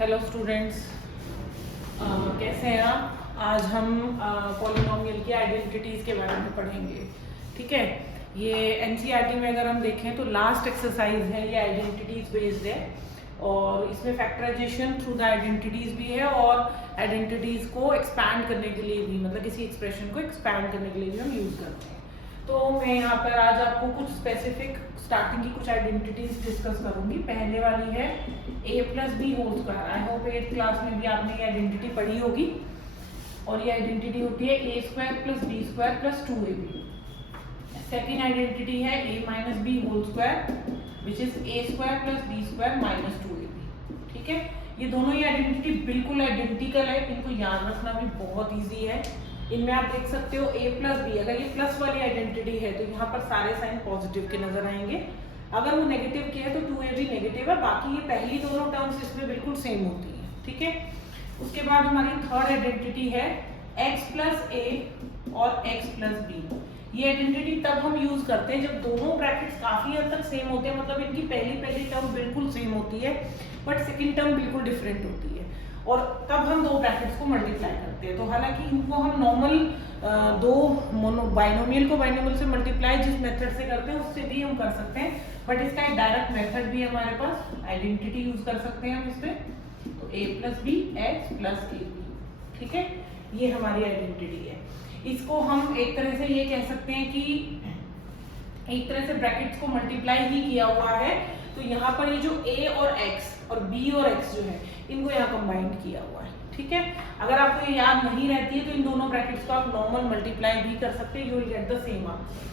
Hello students, कैसे हैं आप। आज हम पॉलिनोमियल की आइडेंटिटीज़ के बारे में पढ़ेंगे। ठीक है, ये एनसीईआरटी में अगर हम देखें तो लास्ट एक्सरसाइज है, ये आइडेंटिटीज़ बेस्ड है और इसमें फैक्टराइजेशन थ्रू द आइडेंटिटीज़ भी है और आइडेंटिटीज़ को एक्सपैंड करने के लिए भी, मतलब किसी एक्सप्रेशन को एक्सपैंड करने के लिए भी हम यूज़ करते हैं। तो मैं यहाँ पर आज आपको कुछ स्पेसिफिक स्टार्टिंग की कुछ आइडेंटिटीज डिस्कस करूंगी। पहले वाली है a plus B whole square. I hope 8th class में भी आपने ये आइडेंटिटी पढ़ी होगी और ये आइडेंटिटी होती है a square plus B square plus 2ab। Second identity है a minus B whole square which is a square plus B square minus 2ab। ठीक है, ये दोनों ही आइडेंटिटी बिल्कुल आइडेंटिकल है, इनको याद रखना भी बहुत ईजी है। इनमें आप देख सकते हो a प्लस बी, अगर ये प्लस वाली आइडेंटिटी है तो यहाँ पर सारे साइन पॉजिटिव के नजर आएंगे, अगर वो नेगेटिव के है तो 2ab नेगेटिव है, बाकी ये पहली दोनों टर्म्स इसमें बिल्कुल सेम होती है। ठीक है, उसके बाद हमारी थर्ड आइडेंटिटी है x प्लस a और x प्लस b। ये आइडेंटिटी तब हम यूज करते हैं जब दोनों ब्रैकेट्स काफी हद तक सेम होते हैं, मतलब इनकी पहली टर्म बिल्कुल सेम होती है बट सेकेंड टर्म बिल्कुल डिफरेंट होती है, और तब हम दो ब्रैकेट्स को मल्टीप्लाई करते हैं। तो हालांकि इनको हम नॉर्मल दो बाइनोमियल को बाइनोमियल से मल्टीप्लाई जिस मेथड से करते हैं उससे भी हम कर सकते हैं, बट इसका एक डायरेक्ट मेथड भी हमारे पास, आइडेंटिटी यूज कर सकते हैं हम इस पे। तो a plus B x plus A B. ठीक है, ये हमारी आइडेंटिटी है। इसको हम एक तरह से ये कह सकते हैं कि एक तरह से ब्रैकेट्स को मल्टीप्लाई ही किया हुआ है, तो यहाँ पर ये जो a और x और b और x जो है इनको यहाँ कंबाइंड किया हुआ है। ठीक है, अगर आपको ये याद नहीं रहती है तो इन दोनों ब्रैकेट्स को आप नॉर्मल मल्टीप्लाई भी कर सकते हैं, you will get the same answer.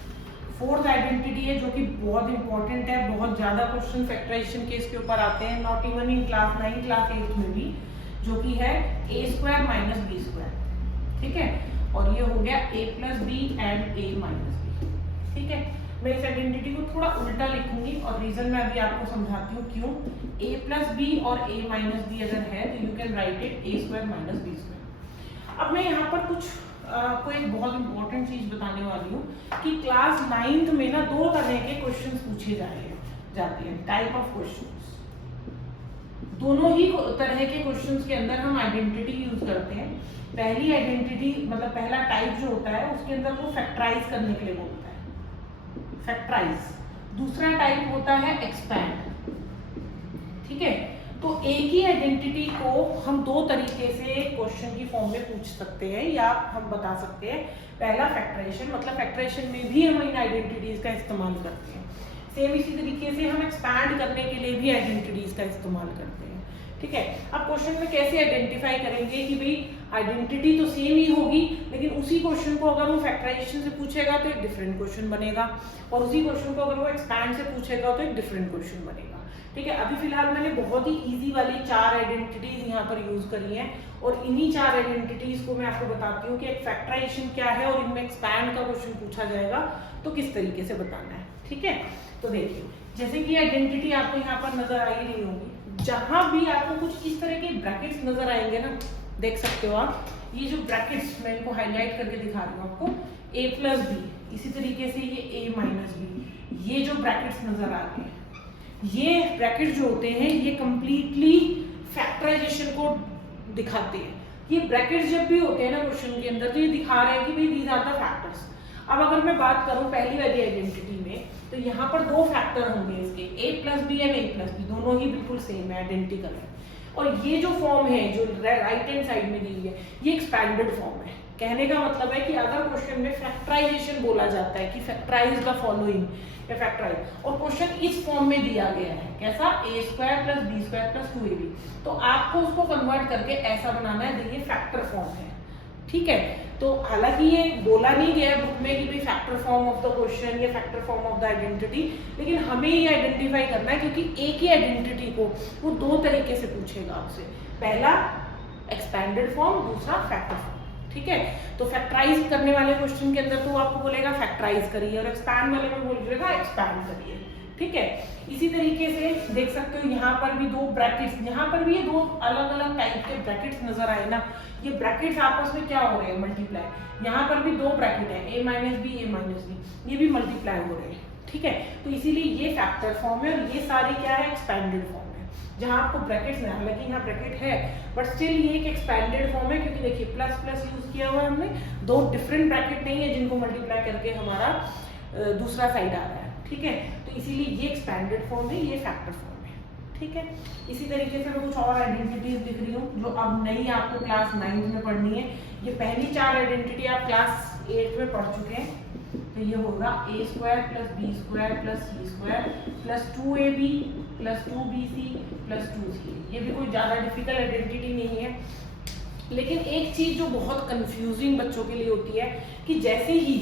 Fourth identity है जो कि बहुत इंपॉर्टेंट है, बहुत ज्यादा क्वेश्चन फैक्टराइजेशन के इसके ऊपर आते हैं, not even in class 9 class 8 में भी, जो कि है a square minus B square. ठीक है, और ये हो गया a plus B and a minus B. ठीक है, मैं इस आइडेंटिटी को थोड़ा उल्टा लिखूंगी और रीजन मैं अभी आपको समझाती हूँ क्यों। a प्लस बी और a माइनस बी अगर है तो you can write it a square minus B square. अब मैं यहाँ पर कुछ आपको एक बहुत इंपॉर्टेंट चीज बताने वाली हूँ कि क्लास 9th में ना दो तरह के क्वेश्चन पूछे जाते हैं, टाइप ऑफ क्वेश्चंस। दोनों ही तरह के क्वेश्चंस के अंदर हम आइडेंटिटी यूज करते हैं। पहली आइडेंटिटी मतलब पहला टाइप जो होता है उसके अंदर वो फैक्टराइज करने के लिए बोलता है, फैक्टराइज। दूसरा टाइप होता है एक्सपैंड। ठीक है, तो एक ही आइडेंटिटी को हम दो तरीके से क्वेश्चन की फॉर्म में पूछ सकते हैं या हम बता सकते हैं। पहला फैक्टराइजेशन, मतलब फैक्टराइजेशन में भी हम इन आइडेंटिटीज का इस्तेमाल करते हैं। सेम इसी तरीके से हम एक्सपैंड करने के लिए भी आइडेंटिटीज का इस्तेमाल करते हैं। ठीक है, अब क्वेश्चन में कैसे आइडेंटिफाई करेंगे कि भाई आइडेंटिटी तो सेम ही होगी, लेकिन उसी क्वेश्चन को अगर वो फैक्टराइजेशन से पूछेगा तो एक डिफरेंट क्वेश्चन बनेगा, और उसी क्वेश्चन को अगर वो एक्सपैंड से पूछेगा तो एक डिफरेंट क्वेश्चन बनेगा। ठीक है, अभी फिलहाल मैंने बहुत ही इजी वाली 4 आइडेंटिटीज यहाँ पर यूज करी हैं, और इन्हीं 4 आइडेंटिटीज को मैं आपको बताती हूँ कि एक फैक्टराइजेशन क्या है और इनमें एक्सपैंड का क्वेश्चन पूछा जाएगा तो किस तरीके से बताना है। ठीक है, तो देखिए जैसे कि आइडेंटिटी आपको यहाँ पर नजर आ ही रही होगी, जहां भी आपको कुछ इस तरह के ब्रैकेट्स नजर आएंगे ना, देख सकते हो आप, ये जो ब्रैकेट्स मैं इनको हाईलाइट करके दिखा रही हूँ आपको, a प्लस बी, इसी तरीके से ये a माइनस बी, ये जो ब्रैकेट्स नजर आ रहे हैं, ये ब्रैकेट जो होते हैं ये कंप्लीटली फैक्टराइजेशन को दिखाते हैं। ये ब्रैकेट्स जब भी होते हैं ना क्वेश्चन के अंदर तो ये दिखा रहे हैं कि भाई दीज आर द फैक्टर्स। अब अगर मैं बात करूं पहली वाली आइडेंटिटी में, तो यहाँ पर दो फैक्टर होंगे इसके, a plus B and a plus B, दोनों ही बिल्कुल सेम है, आइडेंटिकल है। और ये जो फॉर्म है जो राइट हैंड साइड में दी हुई है, ये एक्सपैंडेड फॉर्म है। कहने का मतलब है कि अगर क्वेश्चन में फैक्टराइजेशन बोला जाता है कि फैक्टराइज द फॉलोइंग या फैक्टराइज, और क्वेश्चन इस फॉर्म में दिया गया है, कैसा, a square plus B square plus 2ab, तो आपको उसको कन्वर्ट करके ऐसा बनाना है, देखिए फैक्टर फॉर्म है। ठीक है, तो हालांकि ये बोला नहीं गया बुक में कि भाई factor form of the question या factor form of the identity, लेकिन हमें ये आइडेंटिफाई करना है क्योंकि एक ही आइडेंटिटी को वो दो तरीके से पूछेगा आपसे, पहला एक्सपैंडेड फॉर्म, दूसरा फैक्टर फॉर्म। ठीक है, तो फैक्टराइज करने वाले क्वेश्चन के अंदर तो आपको बोलेगा फैक्टराइज करिए, और एक्सपैंड वाले में बोलेगा एक्सपैंड करिए। ठीक है, इसी तरीके से देख सकते हो यहाँ पर भी दो ब्रैकेट्स, यहाँ पर भी ये दो अलग अलग टाइप के ब्रैकेट्स नजर आए ना, ये ब्रैकेट्स आपस में क्या हो रहे हैं, मल्टीप्लाई। यहाँ पर भी दो ब्रैकेट है, a minus B, a minus B, ये भी मल्टीप्लाई हो रहे हैं। ठीक है। तो इसीलिए ये फैक्टर फॉर्म है और ये सारी क्या है, एक्सपैंडेड फॉर्म है, जहाँ आपको ब्रैकेट्स में, हालांकि यहाँ ब्रैकेट है बट स्टिल ये एक एक्सपैंडेड फॉर्म है, क्योंकि देखिए प्लस प्लस यूज किया हुआ है हमने, दो डिफरेंट ब्रैकेट नहीं है जिनको मल्टीप्लाई करके हमारा दूसरा साइड आ रहा है, ठीक है। तो इसीलिए ये एक्सपैंडेड फॉर्म है, ये फैक्टर फॉर्म है, ठीक है। इसी तरीके से मैं कुछ और आइडेंटिटीज लिख रही हूँ जो अब नई आपको क्लास 9 में पढ़नी है। ये पहली 4 आइडेंटिटी आप क्लास 8 में पढ़ चुके हैं, तो ये होगा a square plus B square plus C square plus 2ab plus 2bc plus 2c। ये भी कोई ज़्यादा डिफिकल्ट आइडेंटिटी नहीं है, लेकिन एक चीज़ जो बहुत कंफ्यूजिंग बच्चों के लिए होती है कि जैसे ही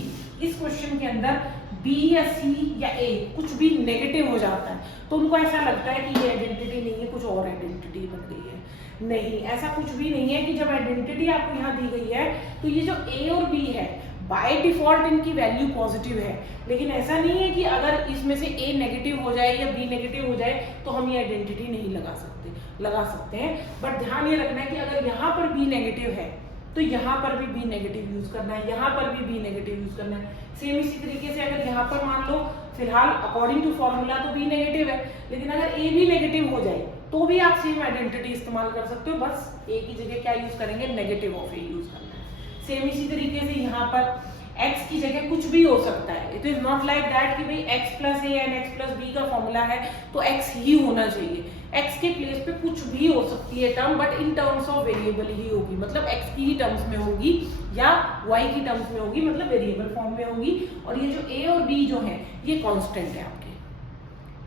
इस क्वेश्चन के अंदर b या c या a कुछ भी नेगेटिव हो जाता है तो उनको ऐसा लगता है कि ये आइडेंटिटी नहीं है, कुछ और आइडेंटिटी बन गई है। नहीं, ऐसा कुछ भी नहीं है कि जब आइडेंटिटी आपको यहाँ दी गई है तो ये जो a और b है बाय डिफॉल्ट इनकी वैल्यू पॉजिटिव है, लेकिन ऐसा नहीं है कि अगर इसमें से a नेगेटिव हो जाए या b नेगेटिव हो जाए तो हम ये आइडेंटिटी नहीं लगा सकते हैं। बट ध्यान ये रखना है कि अगर यहाँ पर b नेगेटिव है तो यहाँ पर भी b नेगेटिव यूज करना है, यहाँ पर भी b नेगेटिव यूज करना है। सेम इसी तरीके से अगर यहाँ पर मान लो फिलहाल अकॉर्डिंग टू फॉर्मूला तो b नेगेटिव है, लेकिन अगर a भी नेगेटिव हो जाए तो भी आप सेम आइडेंटिटी इस्तेमाल कर सकते हो, बस a की जगह क्या यूज करेंगे, नेगेटिव ऑफ a यूज करना है। सेम इसी तरीके से यहाँ पर x की जगह कुछ भी हो सकता है। It is not like that कि भाई x plus A and x plus B का फॉर्मूला है तो x ही होना चाहिए। x के प्लेस पे कुछ भी हो सकती है term, but in terms of variable ही होगी, मतलब x की ही टर्म्स में होगी या y की टर्म्स में होगी, मतलब वेरिएबल फॉर्म में होगी। और ये जो a और b जो है ये कांस्टेंट है आपके,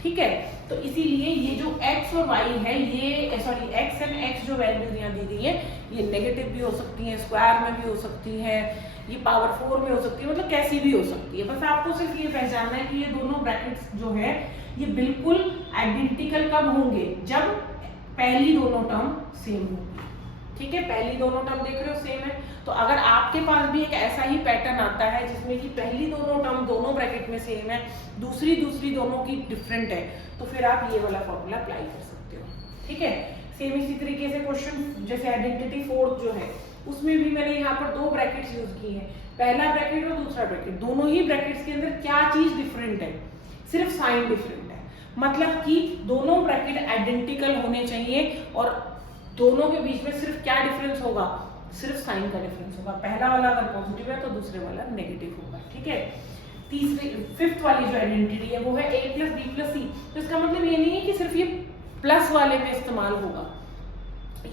ठीक है। तो इसीलिए ये जो x और y है, ये सॉरी x एंड x जो वैल्यूज यहाँ दी गई है ये नेगेटिव भी हो सकती है, स्क्वायर में भी हो सकती है, ये पावर 4 में हो सकती है, मतलब कैसी भी हो सकती है। बस आपको सिर्फ ये पहचानना है कि ये दोनों ब्रैकेट्स जो है ये बिल्कुल आइडेंटिकल कब होंगे, जब पहली दोनों टर्म सेम होंगी, ठीक है। पहली दोनों टर्म देख रहे हो सेम है, तो अगर आपके पास भी एक ऐसा ही पैटर्न आता है जिसमें कि पहली दोनों टर्म दोनों ब्रैकेट में सेम है, दूसरी दोनों की डिफरेंट है, तो फिर आप ये वाला फॉर्मूला अप्लाई कर सकते हो, ठीक है। सेम इसी तरीके से क्वेश्चन जैसे आइडेंटिटी 4 जो है उसमें भी मैंने यहाँ पर 2 ब्रैकेट्स यूज की हैं, पहला ब्रैकेट और दूसरा ब्रैकेट। दोनों ही ब्रैकेट्स के अंदर क्या चीज डिफरेंट है, सिर्फ साइन डिफरेंट है, मतलब कि दोनों ब्रैकेट आइडेंटिकल होने चाहिए और दोनों के बीच में सिर्फ क्या डिफरेंस होगा, सिर्फ साइन का डिफरेंस होगा। पहला वाला अगर पॉजिटिव है तो दूसरे वाला नेगेटिव होगा, ठीक है। फिफ्थ वाली जो आइडेंटिटी है वो है a प्लस बी प्लस सी। तो इसका मतलब ये नहीं है कि सिर्फ ये प्लस वाले में इस्तेमाल होगा,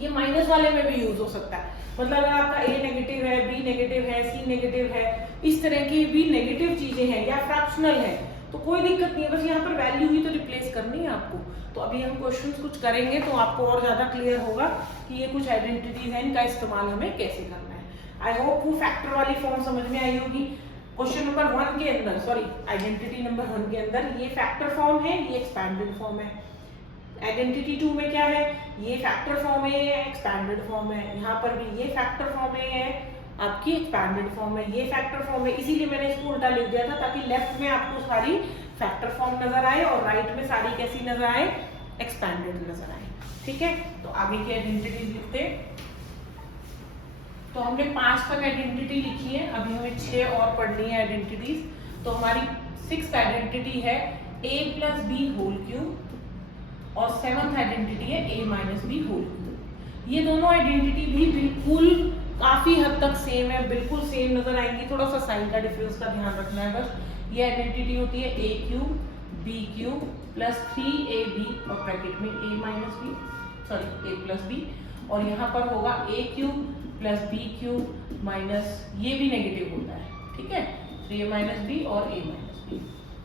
ये माइनस वाले में भी यूज हो सकता है। मतलब अगर आपका a नेगेटिव है, b नेगेटिव है, c नेगेटिव है, इस तरह की भी नेगेटिव चीजें हैं या फ्रैक्शनल है तो कोई दिक्कत नहीं है, बस यहाँ पर वैल्यू ही तो रिप्लेस करनी है आपको। तो अभी हम क्वेश्चंस कुछ करेंगे तो आपको और ज्यादा क्लियर होगा कि ये कुछ आइडेंटिटीज हैं, इनका इस्तेमाल हमें कैसे करना है। आई होप वो फैक्टर वाली फॉर्म समझ में आई होगी। क्वेश्चन नंबर 1 के अंदर, सॉरी आइडेंटिटी नंबर 1 के अंदर ये फैक्टर फॉर्म है, ये एक्सपैंडेड फॉर्म है। आइडेंटिटी 2 में क्या है, ये फैक्टर फॉर्म है, ये एक्सपैंडेड फॉर्म है। यहाँ पर भी ये फैक्टर फॉर्म है, आपकी एक्सपैंडेड फॉर्म है, ये फैक्टर फॉर्म है। इसीलिए मैंने इसको उल्टा लिख दिया था ताकि लेफ्ट में आपको सारी फैक्टर फॉर्म नजर आए और राइट में सारी कैसी नजर आए, एक्सपैंडेड नजर आए, ठीक है। तो आगे की आइडेंटिटी लिखते हैं। तो हमने 5 तक आइडेंटिटी लिखी है, अभी हमें 6 और पढ़नी है आइडेंटिटीज। तो हमारी 6th आइडेंटिटी है a plus B whole cube और 7th आइडेंटिटी है a minus B whole cube. ये दोनों आइडेंटिटी भी बिल्कुल काफी हद तक सेम है, बिल्कुल सेम नजर आएंगी, थोड़ा सा साइन का डिफरेंस का ध्यान रखना है बस। ये आइडेंटिटी होती है a cube b cube plus 3ab और ब्रैकेट में a minus B, sorry a plus B, और यहाँ पर होगा a cube plus B cube minus, ये भी नेगेटिव होता है, ठीक है, 3a माइनस बी और a माइनस बी,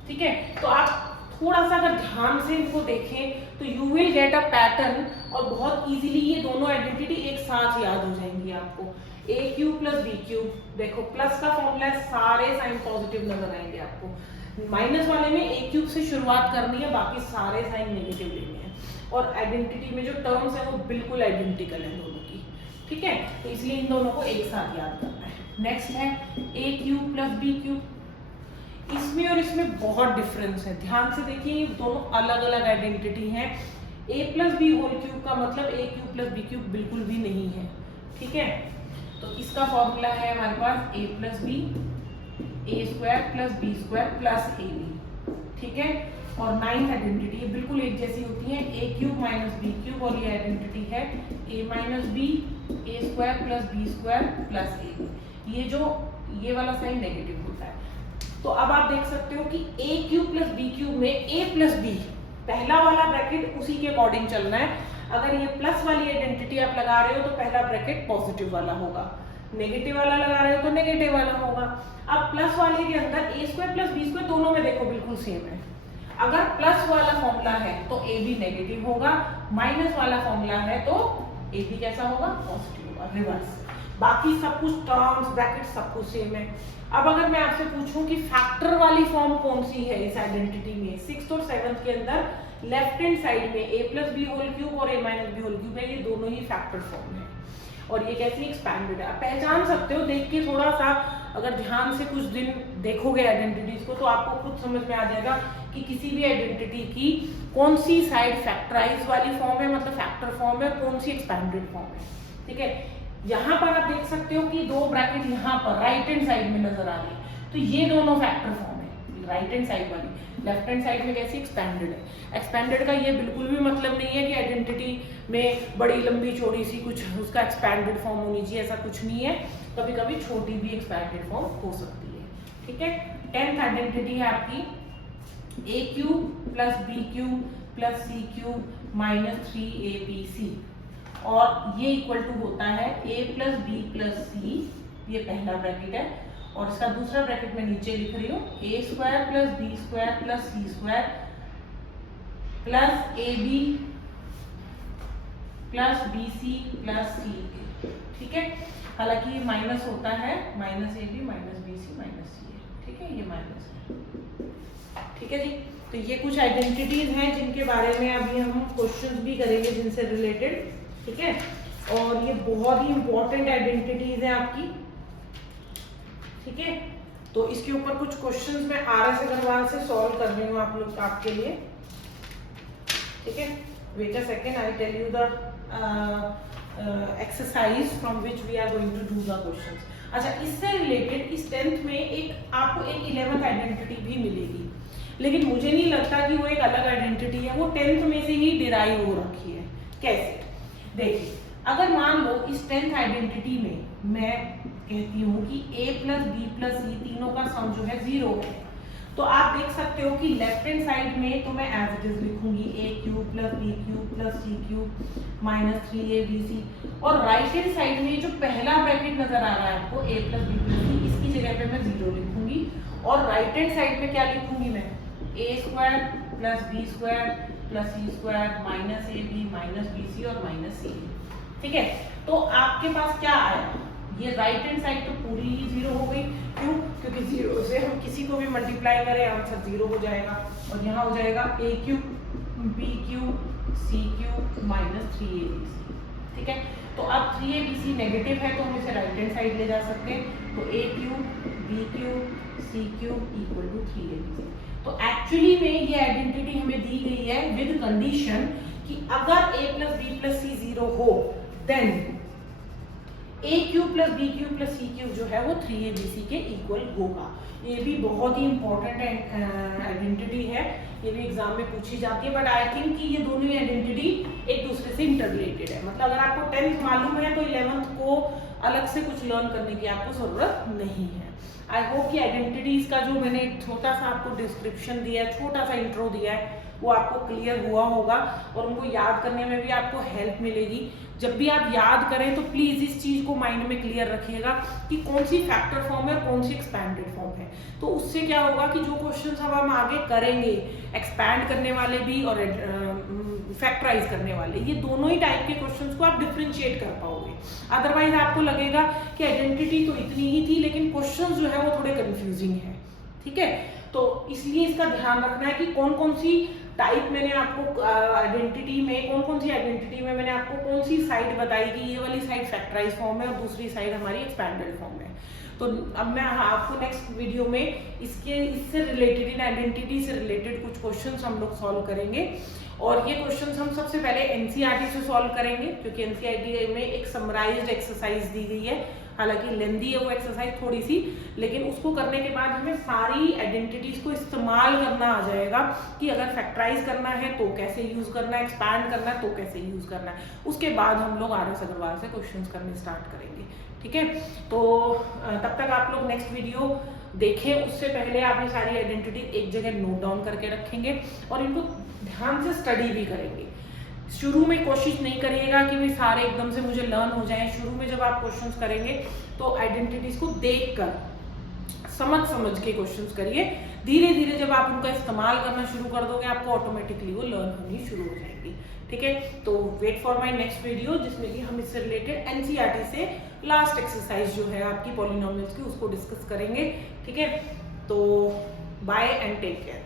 ठीक है। तो आप थोड़ा सा अगर ध्यान से इनको देखें तो you will get a pattern और बहुत इजीली ये दोनों आइडेंटिटी एक साथ याद हो जाएंगी आपको। a cube plus B cube, देखो प्लस का फॉर्मूला है, सारे साइन पॉजिटिव नजर आएंगे आपको। माइनस वाले में a क्यूब से शुरुआत करनी है, बाकी सारे साइन नेगेटिव लेने हैं। और आइडेंटिटी में जो टर्म्स है वो बिल्कुल आइडेंटिकल है दोनों की, ठीक है। तो इसलिए इन दोनों को एक साथ याद करना है। नेक्स्ट है a cube plus B cube. इसमें और इसमें बहुत डिफरेंस है, ध्यान से देखिए, दोनों अलग अलग आइडेंटिटी हैं। a plus B whole cube का मतलब a cube plus B cube बिल्कुल भी नहीं है, ठीक है। तो इसका फॉर्मूला है हमारे पास a plus B, A square plus B square plus A B, ठीक है। और नाइन्थ आइडेंटिटी ये बिल्कुल एक जैसी होती है, A cube minus B cube, और ये आइडेंटिटी है A minus B A square plus B square plus A B. ये वाला साइन नेगेटिव होता है। तो अब आप देख सकते हो कि ए क्यूब प्लस बी क्यूब में ए प्लस बी पहला वाला ब्रैकेट उसी के अकॉर्डिंग चलना है। अगर ये प्लस वाली आइडेंटिटी आप लगा रहे हो तो पहला ब्रैकेट पॉजिटिव वाला होगा, नेगेटिव वाला लगा रहे हो तो नेगेटिव वाला होगा। अब प्लस वाले के अंदर ए स्क्वायर प्लस बी स्क्वायर दोनों में देखो बिल्कुल सेम है। अगर प्लस वाला फॉर्मूला है तो ए बी नेगेटिव होगा, माइनस वाला फॉर्मूला है तो ए बी कैसा होगा, पॉजिटिव होगा, रिवर्स। बाकी सब कुछ टर्म्स ब्रैकेट सब कुछ सेम है। अब अगर मैं आपसे पूछूं कि फैक्टर वाली फॉर्म कौन सी है इस आइडेंटिटी में, 6th और 7th के अंदर लेफ्ट हैंड साइड में ए प्लस बी होल क्यूब और ए माइनस बी होल क्यूब है, ये दोनों ही फैक्टर फॉर्म है। और ये कैसी एक्सपैंडेड है, आप पहचान सकते हो देख के, थोड़ा सा अगर ध्यान से कुछ दिन देखोगे आइडेंटिटीज को तो आपको खुद समझ में आ जाएगा कि किसी भी आइडेंटिटी की कौन सी साइड फैक्टराइज वाली फॉर्म है, मतलब फैक्टर फॉर्म है, कौन सी एक्सपैंडेड फॉर्म है। ठीक है, यहाँ पर आप देख सकते हो कि दो ब्रैकेट यहाँ पर राइट हैंड साइड में नजर आ रही है, तो ये दोनों फैक्टर फॉर्म है, राइट हैंड साइड वाली। लेफ्ट हैंड साइड में कैसी एक्सपैंडेड है। एक्सपैंडेड का ये बिल्कुल भी मतलब नहीं है कि आइडेंटिटी में बड़ी लंबी चौड़ी सी कुछ उसका एक्सपैंडेड फॉर्म होनी चाहिए, ऐसा कुछ नहीं है। कभी कभी छोटी भी एक्सपैंडेड फॉर्म हो सकती है। ठीक है, 10th आइडेंटिटी है आपकी A cube plus B cube plus C cube minus 3abc, और ये इक्वल टू होता है a plus B plus C, ये पहला ब्रैकेट है। और इसका दूसरा ब्रैकेट मैं नीचे लिख रही हूँ, a square plus B square plus C square plus A b plus b c plus c a. ठीक है, हालांकि ये माइनस होता है, minus A B minus B c minus c a. ठीक है, ये माइनस है। ठीक है जी, तो ये कुछ आइडेंटिटीज हैं जिनके बारे में अभी हम क्वेश्चंस भी करेंगे जिनसे रिलेटेड। ठीक है, और ये बहुत ही इंपॉर्टेंट आइडेंटिटीज हैं आपकी। ठीक है, तो इसके ऊपर कुछ क्वेश्चंस मैं आर.एस. अग्रवाल से सॉल्व कर रही हूँ आप लोग आपके लिए। ठीक है, wait a second, I tell you the exercise from which we are going to do the questions. अच्छा, इससे रिलेटेड इस 10th में एक आपको एक 11th आइडेंटिटी भी मिलेगी, लेकिन मुझे नहीं लगता कि वो एक अलग आइडेंटिटी है, वो 10th में से ही डिराइव हो रखी है। कैसे, देखिए, अगर मान लो इस 10th आइडेंटिटी में मैं कहती हूँ कि a प्लस बी प्लस सी तीनों का सम जो है 0 है, तो आप देख सकते हो कि लेफ्ट हैंड साइड में तो मैं एज इट इज लिखूंगी a cube plus B cube plus C cube minus 3abc, और राइट हैंड साइड में जो पहला ब्रैकेट नजर आ रहा है आपको a प्लस बी प्लस सी, इसकी जगह पे मैं 0 लिखूंगी, और राइट हैंड साइड में क्या लिखूंगी मैं, a square plus B square plus C square minus A B minus B C और माइनस सी। ठीक है, तो आपके पास क्या आया, ये राइट हैंड साइड तो पूरी ही 0 हो गई। क्यों, क्योंकि 0 से हम किसी को भी मल्टीप्लाई करें आंसर 0 हो जाएगा, और यहाँ हो जाएगा a cube B cube C cube minus 3abc। ठीक है, तो अब 3abc नेगेटिव है तो हम इसे राइट हैंड साइड ले जा सकते हैं, तो a cube B cube C cube equal to 3abc। तो एक्चुअली में ये आइडेंटिटी हमें दी गई है विद कंडीशन कि अगर a plus B plus C 0 हो then a cube plus B cube plus C cube जो है वो 3abc के इक्वल होगा। ये भी बहुत ही इंपॉर्टेंट आइडेंटिटी है, ये भी एग्जाम में पूछी जाती है, बट आई थिंक कि ये दोनों ही आइडेंटिटी एक दूसरे से इंटररिलेटेड है। मतलब अगर आपको 10th मालूम है तो 11th को अलग से कुछ लर्न करने की आपको जरूरत नहीं है। आई होप कि आइडेंटिटीज का जो मैंने छोटा सा आपको डिस्क्रिप्शन दिया है, छोटा सा इंट्रो दिया है, वो आपको क्लियर हुआ होगा और उनको याद करने में भी आपको हेल्प मिलेगी। जब भी आप याद करें तो प्लीज इस चीज को माइंड में क्लियर रखिएगा कि कौन सी फैक्टर फॉर्म है और कौन सी एक्सपैंडेड फॉर्म है। तो उससे क्या होगा कि जो क्वेश्चंस अब हम आगे करेंगे, एक्सपैंड करने वाले भी और फैक्टराइज करने वाले, ये दोनों ही टाइप के क्वेश्चंस को आप डिफरेंशिएट कर पाओगे। अदरवाइज आपको लगेगा कि आइडेंटिटी तो इतनी ही थी लेकिन क्वेश्चंस जो है वो थोड़े कंफ्यूजिंग है। ठीक है, तो इसलिए इसका ध्यान रखना है कि कौन कौन सी टाइप मैंने आपको आइडेंटिटी में, कौन कौन सी आइडेंटिटी में मैंने आपको कौन सी साइड बताई कि ये वाली साइड फैक्टराइज फॉर्म है और दूसरी साइड हमारी एक्सपैंडेड फॉर्म है। तो अब मैं आपको नेक्स्ट वीडियो में इससे रिलेटेड, इन आइडेंटिटी से रिलेटेड कुछ क्वेश्चंस हम लोग सॉल्व करेंगे, और ये क्वेश्चंस हम सबसे पहले एनसीईआरटी से सॉल्व करेंगे क्योंकि एनसीईआरटी में एक समराइज्ड एक्सरसाइज दी गई है। हालांकि लेंदी है वो एक्सरसाइज थोड़ी सी, लेकिन उसको करने के बाद हमें सारी आइडेंटिटीज को इस्तेमाल करना आ जाएगा कि अगर फैक्टराइज करना है तो कैसे यूज करना है, एक्सपैंड करना है तो कैसे यूज करना है। उसके बाद हम लोग RS अग्रवाल से क्वेश्चंस करने स्टार्ट करेंगे। ठीक है, तो तब तक आप लोग नेक्स्ट वीडियो देखें, उससे पहले आप ये सारी आइडेंटिटी एक जगह नोट डाउन करके रखेंगे और इनको ध्यान से स्टडी भी करेंगे। शुरू में कोशिश नहीं करिएगा कि वे सारे एकदम से मुझे लर्न हो जाएं। शुरू में जब आप क्वेश्चंस करेंगे तो आइडेंटिटीज को देखकर समझ के क्वेश्चंस करिए। धीरे धीरे जब आप उनका इस्तेमाल करना शुरू कर दोगे आपको ऑटोमेटिकली वो लर्न होनी शुरू हो जाएगी। ठीक है, तो wait for my next video जिसमें कि हम इससे रिलेटेड NCERT से लास्ट एक्सरसाइज जो है आपकी पॉलिनोमियल्स की उसको डिस्कस करेंगे। ठीक है, तो बाय एंड टेक केयर।